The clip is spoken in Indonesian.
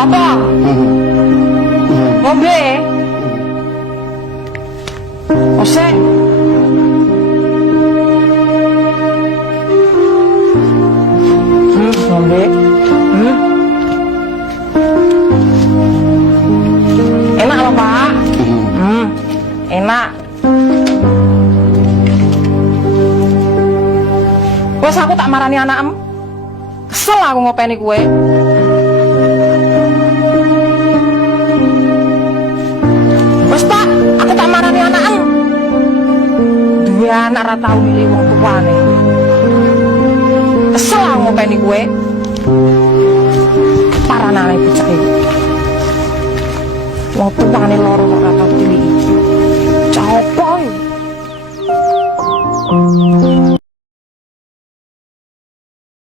Apa? Ngombe? Oseng? Ngombe? Enak loh, Pak? Enak. Wes aku tak marani anakmu. Kesel aku ngopeni kue. Wes Pak, aku tak marani anakmu. Dua anak ra tau milih wong tuane. Kesel aku ngopeni kue. Paranane bocah iki. Wong tuane loro kok ra tau pilih iki. Copo